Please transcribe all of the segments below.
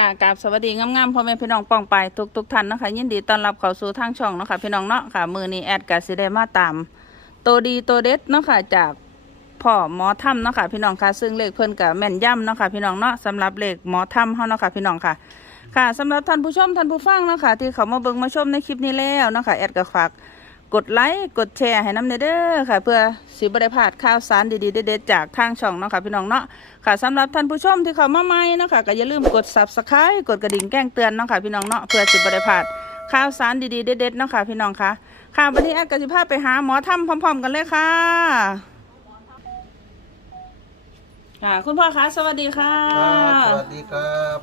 ค่ะกราบสวัสดีงามๆพ่อแม่พี่น้องป้องไปทุกทุกๆท่านนะคะ ยินดีต้อนรับเข้าสู่ทางช่องนะคะพี่น้องเนาะค่ะ มือนี้แอดกาสิได้มาตามตัวดีตัวเด็ดเนาะค่ะจากพ่อหมอถ้ำเนาะค่ะพี่น้องค่ะซึ่งเลขเพิ่นกับแม่นย่ำเนาะค่ะพี่น้องเนาะสำหรับเลขหมอถ้ำเฮาเนาะค่ะพี่น้องค่ะ ค่ะสำหรับท่านผู้ชมท่านผู้ฟังเนาะค่ะที่เขามาเบิ่งมาชมในคลิปนี้แล้วเนาะค่ะแอดก็ฝาก กดไลค์กดแชร์ให้น้ำเนเด้อค่ะ เพื่อสิบได้พลาดข่าวสารดีๆเด็ดๆจากทางช่องเนาะค่ะพี่น้องเนาะค่ะสำหรับท่านผู้ชมที่เข้ามาใหม่เนาะคะก็อย่าลืมกด subscribe กดกระดิ่งแจ้งเตือนเนาะค่ะพี่น้องเนาะเพื่อสิบได้พลาดข่าวสารดีๆเด็ดๆเนาะค่ะพี่น้องค่ะค่ะวันนี้แอดกสิภาไปหาหมอถ้ำพร้อม ๆ กันเลยค่ะค่ะ คุณพ่อคะสวัสดีค่ะครับสวัสดีครับ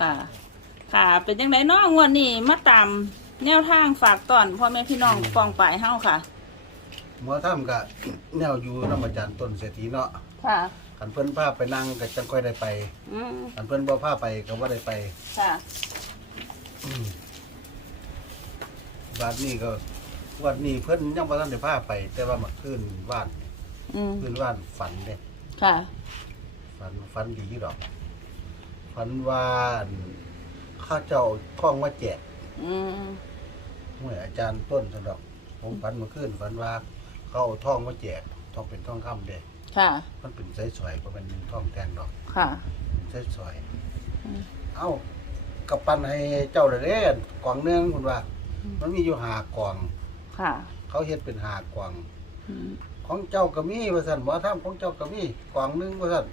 ค่ะ ค่ะเป็นยังไงเนาะงวดนี้มาตาม แนวทางฝากตอนพ่อแม่พี่น้องปองปลายเฮาค่ะ หมอถ้ำกับ แนวอยู่น้ำอาจารย์ต้นเศรษฐีเนาะค่ะขันเพิ่นพาไปนั่งก็จังค่อยได้ไปอืมขันเพิ่นบ่พาไปก็บ่ได้ไปค่ะ อืมบาดนี้ก็วันนี้เพิ่นยังบ่ทันได้พาไป แต่ว่ามาขึ้นว่านอืมขึ้นว่านฝันเด้ค่ะ ฝันฝันดีอยู่ดอกฝันว่าอั่นข้าเจ้าท่องมาแจก อืม เมื่ออาจารย์ต้นซะดอก ผมฝันเมื่อคืนฝันว่าเขาเอาท่องมาแจกท่องเป็นท่องคำเด้ค่ะ มันเป็นไส้สวยก็เป็นท่องแทงดอกค่ะไส้สวยอืม เอ้ากับปันให้เจ้าเลยเด้กล่องหนึงคุณว่า มันมีอยู่หากล่อง ค่ะเขาเฮ็ดเป็นหากล่อง อืมของเจ้าก็มีว่าซั่นหมอทํของเจ้าก็มีกล่องหนึงว่าซั่น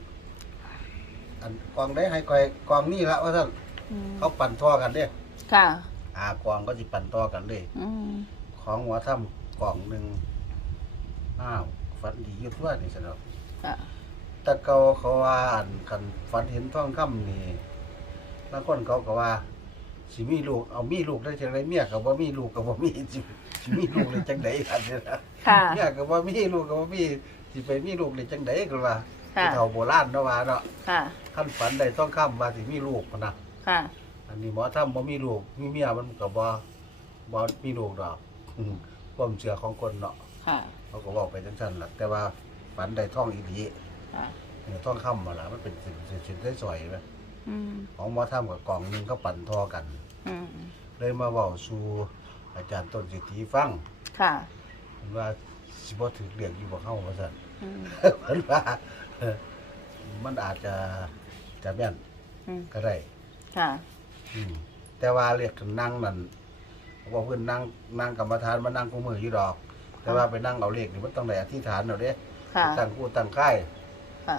อันกล่องได้ให้ก่อยกล่องนี้ละว่าซั่นอืมเขาปั่นทอกันเด้ค่ะ หากล่องก็สิปั่นทอกันเลย อืมของหมอทํกล่องหนึงอ้าวฝันดีอยู่ทั่วนี่ซั่นดอกค่ะแต่เก่าเขาว่าอันคันฝันเห็นทองคำนี่บางคนเขาก็ว่าสิมีลูกเอามีลูกได้จังไดเมียก็บ่มีลูกก็บ่มีสิสิมีลูกได้จังไดอันนี้นะค่ะเมียก็บ่มีลูกก็บ่มีสิไปมีลูกได้จังไดก็ว่าค่ะผู้เฒ่าโบราณเนาะว่าเนาะค่ะคันฝันได้ทองคำว่าสิมีลูกพุ่นน่ะค่ะ อันนี้หมอทำบ่มีลูกมีเมียมันก็บ่บ่มีลูกดอกอืมความเชื่อของคนเนาะค่ะ เขาก็เว้าไปจังซั่นล่ะแต่ว่าฝันได้ทองอีหลีค่ะเนี่ยทองคำมาละมันเป็นสินสินสินได้สวยไหมอืมของหมอทำกับกล่องหนึงก็ปั่นทอกัน อืมเลยมาเว้าสู่อาจารย์ต้นสิทธิฟังค่ะเพิ่นว่าสิบ่ถือเรียกอยู่บ่เข้าว่าซั่น อืมเพิ่นว่าเออมันอาจจะจะแม่นอืมก็ได้ ค่ะ อืมแต่ว่าเรียกนั่งนั่นว่าเพิ่นนั่งนั่งกรรมฐานมานั่งกูมืออยู่ดอก แต่ว่าไปนั่งเอาเลขนี่มันต้องได้อธิษฐานเอาเด้ค่ะตั้งกูตั้งค่ายค่ะ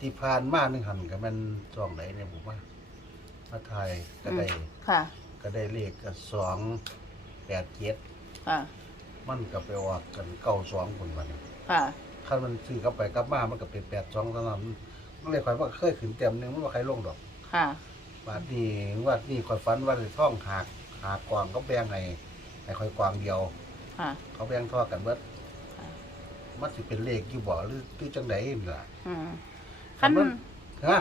ที่ผ่านมานึงหันก็แมันช่องไหนเนี่ยผมว่ามาไทยก็ได้ค่ะก็ได้เลขกันสองแปดเจ็ดค่ะมันก็ไปออกกันเก้าสองคนวันนี้ค่ะ คันมันซื้อกลับไปกลับมามันก็เป็นแปดสองเท่านั้นมันเลยคอยว่าเคยขึ้นเต็มหนึงมันว่าใครลงดอกค่ะ บาดนี้ว่านี่คอยฝันว่าได้ท่องหากหากกวางก็แบ่งให้ให้คอยกวางเดียว ค่ะ เขาแบ่งท่อกันเบิดค่ะ มันสิเป็นเลขอยู่บ่หรือหรือจังไดนี่ล่ะอืมขั้นมันฮะ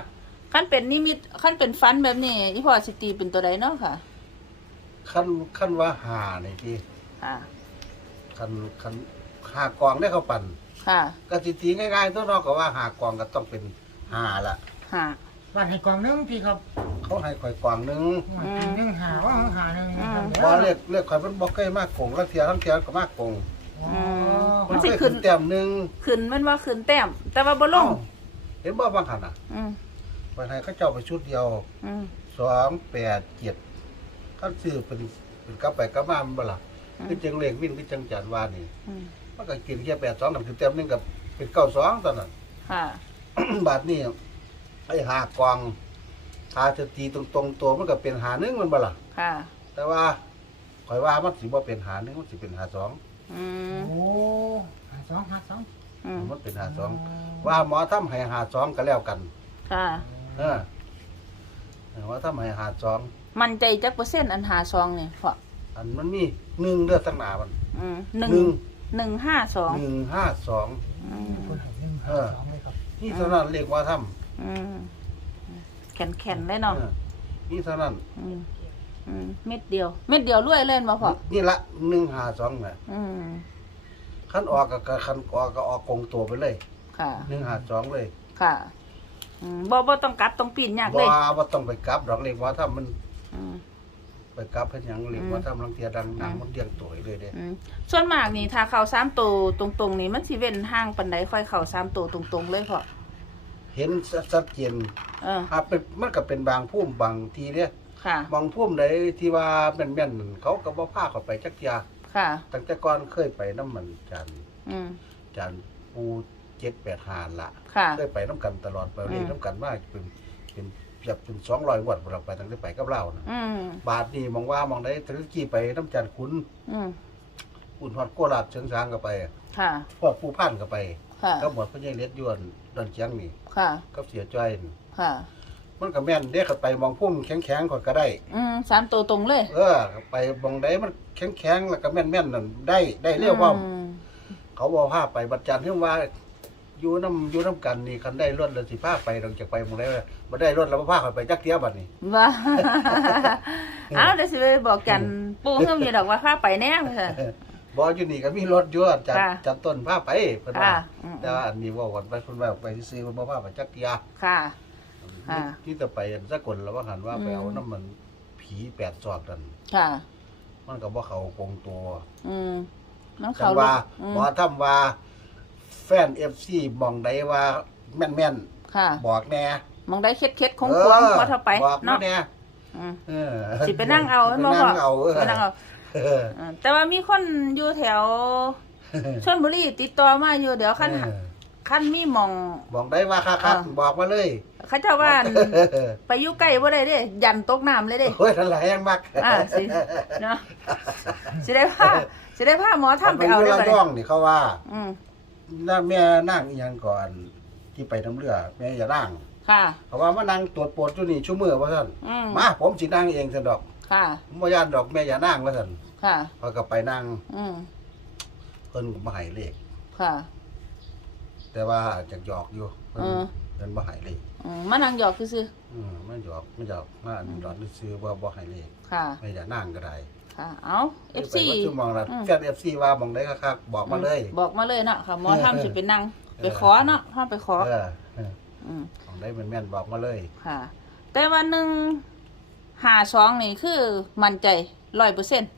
ขั้นเป็นนิมิตขั้นเป็นฟันแบบนี้อีพ่อสิตีเป็นตัวใดเนาะค่ะขั้นขั้นว่าหานี่ที่ค่ะ คันคันหากองได้เขาปั่นค่ะก็สิตีง่ายๆตัวนอกก็ว่าหากองก็ต้องเป็นหาละ ค่ะ วันให้กองหนึงพี่ครับ เขาให้ข่อยกองหนึงวันที่หนึ่งหาว่าหาหนึ่งครับบ่เรียกเรียกข่อยมันบ่เคยมากกงแล้วเทียทั้งเทียก็มากกงอ๋อมันเคยขึ้นแต้มหนึงขึ้นมันว่าขึ้นแต้ม แต่ว่าบ่ลงเอ้าเห็นบ่บางคันน่ะอืมไปให้เขาเจ้าไปชุดเดียวอืม2 8 7คันซื้อเป็นเป็นกลับไปกลับมามันบ่ล่ะอืม คือจังเลขวิ่นคือจังจันว่านี่อืมมันก็กินแค่8 2นำคือแต้มหนึงกับเป็น92ตอนนั้น ค่ะ บาทนี่ไอ้หากอง ถ้าจะตีตรงๆตัวมันก็เป็นหาหนึงมันบ่ล่ะค่ะ แต่ว่าข่อยว่ามันสิบ่เป็นหาหนึงมันสิเป็นหาสองอืมโอ้หาสองหาสองอืมมันเป็นหาสองว่าหมอทำให้หาสองก็แล้วกัน ค่ะ เออว่าทำให้หาสองมันใจจักเปอร์เซ็นต์อันหาซองนี่พ่ออันมันมีหนึ่งเลือดตั้งหนามันอืมหนึ่งหนึ่งหนึ่งห้าสองหนึ่งห้าสองอืมคนให้หนึ่งหาสองเลยครับนี่เท่านั้นเรียกว่าทอืม แข็งแข็งๆเลยำเนาะเออนี่เท่านั้นอืมอืมเม็ดเดียว เม็ดเดียวรวยเล่นมาพ่อนี่ละหนึ่งหาสองน่ะอืมขั้นออกก็ก็ขั้นออกก็ออกกงตัวไปเลยค่ะหนึ่งหาสองเลยค่ะอืมบ่บ่ต้องกลับต้องปีนยากบ่เลยว่าต้องไปกลับดอกเลขว่าถ้ามันอืม ไปกลับเพิ่นหยังเลขอืมว่าถ้าลังเทียดังหนังอืมมันเลี้ยงตัวเลยเด้อืมส่วนมากนี่ถ้าเข้าสามตัวตรงๆนี่มันสิเว้นห่างปานใดค่อยเข้าสามตัวตรงๆเลยพ่อ เห็นชัดเจนเออหาเป็นมันก็เป็นบางพุ่มบางทีเด้ค่ะ บางพุ่มใดที่ว่าแม่นๆนั่นเขาก็บ่พาเข้าไปจักเที่ยค่ะ ตั้งแต่ก่อนเคยไปน้ำมันจันทร์อืมจันทร์ปู7 8หานละค่ะ เคยไปน้ำกันตลอดไปเรียนอืม น้ำกันมาเป็นเป็นเกือบเป็น200วัดเราไปตั้งแต่ไปกับเรานะอืมบาทนี่มองว่ามองได้ตะกี้ไปน้ำจันทร์ขุนอืมอุ่นฮอดโคราชเชิงช้างก็ไปค่ะ พวกผู้พันก็ไป ค่ะ ก็หมดพระยายเล็ดยวนดอนเชียงนี่ ค่ะก็เสียจ้อยนี่ค่ะ มันก็แม่นเด้เข้าไปมองพุ่มแข็งๆก่อนก็ได้ อืมสามตัวตรงเลยเออไปมองใดมันแข็งๆแล้วก็แม่นๆนั่นได้ได้เรียกว่า อืมเขาบอกพาไปบัดจันทร์เรื่องว่าอยู่น้ำอยู่น้ำกันนี่คันได้รถแล้วสิพาไปเราจะไปหมองใดบ่ได้รถแล้วบ่พาเขาไปจักเที่ยบัดนี้ว่าเอาเดี๋ยวสิไปบอกกันปูเพิ่มอยู่ดอกว่าข้าไปแน่ค่ะ บ่อยู่นี่ก็มีรถอยู่จัดค่ะจัดต้นพาไปเพิ่นว่าค่ะอืม แต่ว่าอันนี้เว่ากันไปเพิ่นว่าไปซื้อๆเพิ่นบ่พาไปจักเที่ยค่ะ ค่ะ ที่จะไปอันสกลแล้วว่าหันว่าไปเอาอืมน้ำมันผีแปดจอดกันค่ะ มันก็บ่เขาคงตัว อืมน้องจัเขางว่าอืมบ่ทำว่า แฟน FC มองได้ว่าแม่นค่ะ ๆบอกแน่มองได้เคล็ดเคล็ดคงเอควงอพอเท่าไปบอกมาเนาะแน่อืม เออสิไปนั่งเอาไปเนาะนั่งเอาเออไปนั่งเอาเอออ่าแต่ว่ามีคนอยู่แถวชลบุรีติดต่อมาอยู่เดี๋ยวขั้นเออขั้นมีหมอง บอกได้ว่าคักอ่าๆบอกมาเลยเขาเจ้าว่าอั่นไปอยู่ใกล้บ่ได้เด้ ยันตกน้ำเลยเด้ โอ้ยนั่นแหละยังมักอ่าสิเนาะสิได้ผ้าสิได้ผ้าหมอทำไปเอาไปได้ยู่บ่ระได้ย่องนี่เขาว่าอืมนั่นแม่นั่งอีหยังก่อนที่ไปน้ำเรือแม่อย่านั่งค่ะ เขาว่ามานั่งตรวจปวดอยู่นี่ชั่วมือว่าท่านอืมมาผมสินั่งเองซั่นดอก ค่ะผมบ่ย่านดอกแม่อย่านั่งว่าซั่นค่ะพอก็ไปนั่งอืมเพิ่นก็บ่ให้เลข ค่ะ แต่ว่าจักหยอกอยู่เพิ่นเออเพิ่นบ่ให้เลขอืมมานั่งหยอกซื่ออืมมันหยอกมันหยอกมาอันนี้ดอกนี่ซื้อว่าบ่ให้เลขๆค่ะ แม่อย่านั่งก็ได้ค่ะ เอา FC ไปว่าชั่วโมองละอืม แฟน FC ว่าหมองได้คักๆบอกมาเลย บอกมาเลยเนาะค่ะหมอทำสิไปนั่ง ไปขอเนาะถ้าไปขอเออเอออืมหมองได้แม่นๆบอกมาเลย ค่ะ แต่วันหนึ่ง หาสองนี่คือมั่นใจร้อยเปอร์เซ็นต์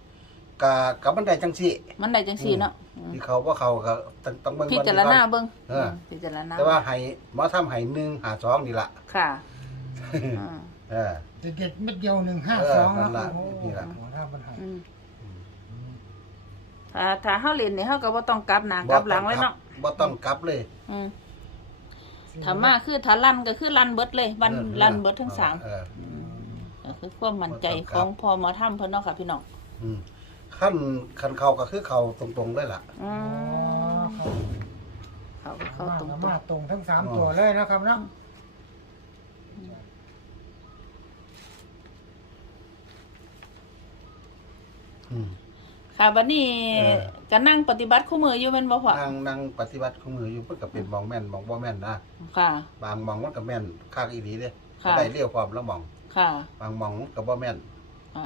กะกับมันได้จังซี่มันได้จังสี่เนาะอืมที่เขาว่าเขาก็ต้องต้องเบิ่งพิก่อนจารณาเบิ่งเออพิจารณาแต่ว่าให้หมอทำให้1 5 2นี่ล่ะค่ะอืมเออเด็ดๆเม็ดเดียวหนึ่งห้าเออสองนั่นล่ะโอ้โหนี่ล่ะหมอถ้ามันให้อืมถ้าถ้าเฮาเล่นนี่เฮาก็บ่ต้องกลับหน้ากลับหลังเลยเนาะบ่ต้องกลับเลยอืมถ้ามาคือถ้าลั่นก็คือลั่นเบิดเลยบันออลั่นเบิดทั้งสามเออ ก็คือความมั่นใจบ่ต้องกขลับองพอหมอถ้ำเพิ่นเนาะค่ะพี่น้องอืมขั้นคันเขาก็คือเขาตรงๆเลยล่ะ อือ๋อมเขาก็เขาเข้าตตรรงงมาตรงทั้งสามอ๋อตัวเลยนะครับเนาะอืมๆค่ะบัดนี้เออ ก็นั่งปฏิบัติคู่มืออยู่แม่นบ่พ่อนั่งนั่งปฏิบัติของมืออยู่เพิ่นก็เป็นมองแม่นมองบ่แม่นนะค่ะ บางมองมันก็แม่นคักอีหลีเด้ค่ะ ได้เรียวความแล้วมอง ค่ะบางมองมันก็บ่แม่นอ่า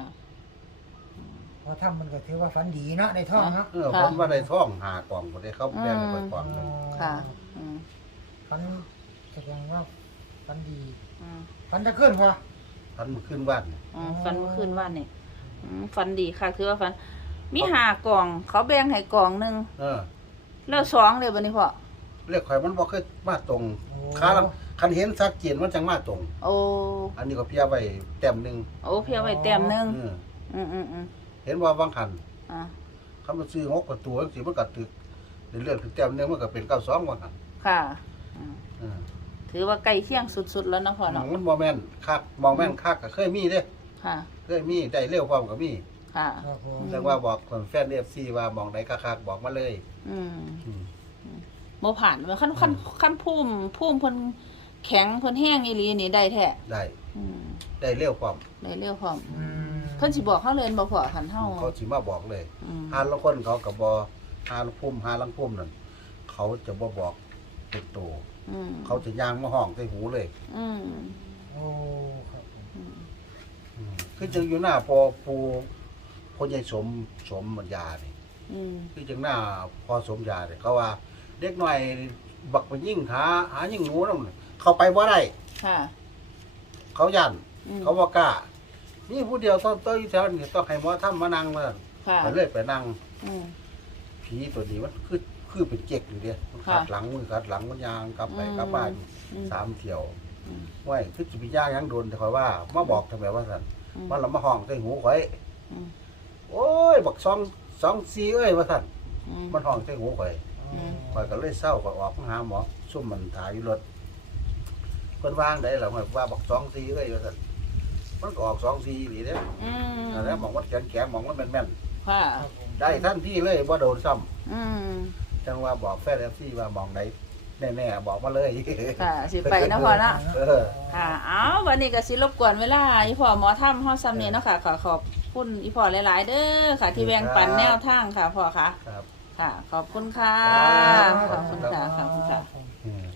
พอทำมันก็ถือว่าฝันดีเนาะในท้องเนาะเออค่ะ ผมว่าได้ท่องหากล่องบ่ได้เขาแบ่งให้ไปกล่องหนึงค่ะ อืมฝันแสดงว่าฝันดีอืมฝันจะขึ้นพอทันมันขึ้นบ้านอืมฟันเมื่อคืนว่านนี่อืมฟันดีค่ะคือว่าฟัน มีหากล่อง เขาแบ่งให้กล่องหนึงเออ แล้วสองเลยบัดนี้พ่อเรียกข่อยมันบ่เคยมาตรง โอ้ ขาลัง คันเห็นชัดเจนมันจังมาตรง โอ้อันนี้ก็เพียไว้แต้มหนึงโอ้เพียไว้แต้มหนึงเอออืมอืมอืมเห็นว่าบางคันอ่าคันมันซื้อ6กับตัวจังซี่มันก็ตึกในเรื่องถึงแต้มหนึงมันก็เป็น92ว่าคันค่ะอืมเออถือว่าใกล้เคียงสุดๆแล้วเนาะพ่อเนาะมันบ่แม่นคักมองแม่นคักก็เคยมีเด้ค่ะ เคยมีได้เร็วความก็มีค่ะ ครับผมแต่ว่าบอกแฟน FC ว่ามองได้คักๆบอกมาเลยอืมอืม บ่ผ่านมันขั้นขั้นขั้นพุ่มพุ่มเพิ่น แข็งเพิ่นแห้งอีหลีนี่ได้แท้ได้อืมได้เร็วความได้เร็วพร้อมอืมเพิ่นสิบอกเฮาเลยบ่พ่อคันเฮาเขาสิมาบอกเลยอืมหาลังคนเขาก็บ่หาลังพุ่มหาลังพุ่มนั่นเขาจะบ่บอกเป็นตัวอืมเขาจะย่างมาห้องใส่หูเลย อืมโอ้ครับผมอืมอืมคือจังอยู่หน้าพอปูพ่อใหญ่สมสมยานี่อืมคือจังหน้าพอสมยาเนี่ยเขาว่า เด็กน้อยบักไปยิ่งหาหายิ่งหนูนำ เขาไปบ่ได้ค่ะ เขายันอืม เขาบ่กล้านี่ผู้เดียวซ่อนตัวอยู่แถวนี้ต้องให้หมอทำมานั่งมาค่ะไปเลยไปนั่งอืม ผีตัวนี้มันคือคือเป็นเจ๊กอยู่เดียมันค่ะขัดหลังมือขัดหลังมันยางกลับไปอืม กลับบ้านอืม สามเที่ยวอืมห้วยคือจะไปย่างยังโดนแต่คอยว่ามาบอกทำไมว่าสันอืมมันละมาห้องใส่หูข่อย อืมโอ้ยบักสองสองซีเอ้ยว่าสันอืมมันห้องใส่หูข่อยอืมข่อยก็เลยเศร้าข่อยออกมาหาหมอซุ่มมันถ่ายอยู่รถ เพิ่นวางได้หรอว่าบักสองซีเอ้ยว่าสันมันก็ออกสองซีหรือเด้ออืมนั่นแหล้วมองมันแข็งแข็งๆมองมันแม่นค่ะครับผมๆได้ทันทีเลยว่าโดนซ้อืมำจังว่าบอกแฟนเอฟซีว่ามองไหนแน่ๆบอกมาเลยค่ะ สิไปนะพ่อนะเออ ค่ะ เอาวันนี้ก็สิรบกวนเวลาอีพ่อหมอถ้ำเฮาซ้ำนี้เนาะค่ะ ขอขอบคุณอีพ่อหลาย ๆ เด้อค่ะ ที่แบ่งปันแนวทางค่ะพ่อค่ะ ครับ ค่ะ ขอบคุณค่ะ ขอบคุณค่ะ ขอบคุณค่ะ อืม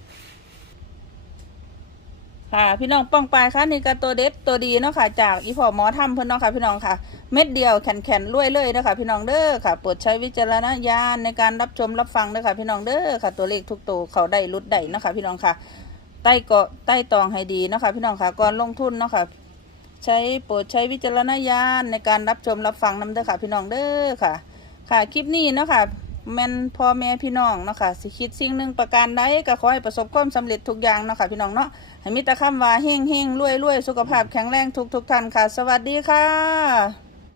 ค่ะพี่น้องป้องปลายค่ะนี่ก็ตัวเด็ดตัวดีเนาะค่ะจากอีพอหมอถ้ำเพิ่นเนาะค่ะพี่น้องค่ะ เม็ดเดียวแข็งๆรวยเลยเนาะค่ะพี่น้องเด้อค่ะโปรดใช้วิจารณญาณในการรับชมรับฟังเด้อค่ะพี่น้องเด้อค่ะ ตัวเลขทุกตัวเขาได้รุดได้เนาะค่ะพี่น้องค่ะใต้เกาะใต้ตองให้ดีเนาะค่ะพี่น้องค่ะก่อนลงทุนเนาะค่ะใช้โปรดใช้วิจารณญาณในการรับชมรับฟังนํเด้อค่ะ พี่น้องเด้อค่ะ ค่ะคลิปนี้เนาะค่ะ แม่นพ่อแม่พี่น้องเนาะค่ะสิคิดสิ่งหนึ่งประการใดก็ขอให้ประสบความสำเร็จทุกอย่างเนาะค่ะพี่น้องเนาะให้มีแต่คำว่าเฮงเฮงรวยรวยสุขภาพแข็งแรงทุกทุกท่านค่ะ สวัสดีค่ะ